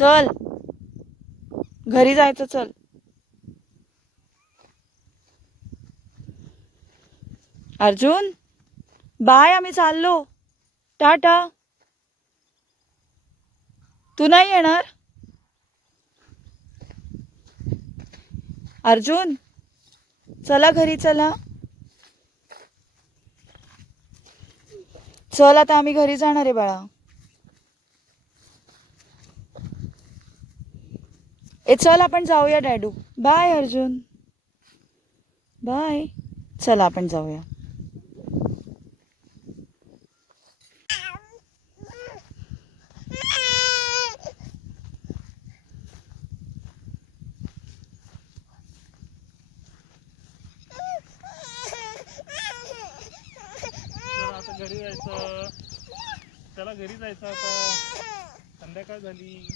चल घरी जायचं, चल. अर्जुन बाय, आम्ही चाललो. टाटा. तू नाही येणार? अर्जुन चला घरी, चला. चल आता आम्ही घरी जाणार आहे बाळा. चल आपण जाऊया डॅडू. Bye Arjun, bye. चला आपण जाऊया. आता घरी जायचं. त्याला घरी जायचं आता, संध्याकाळ झाली.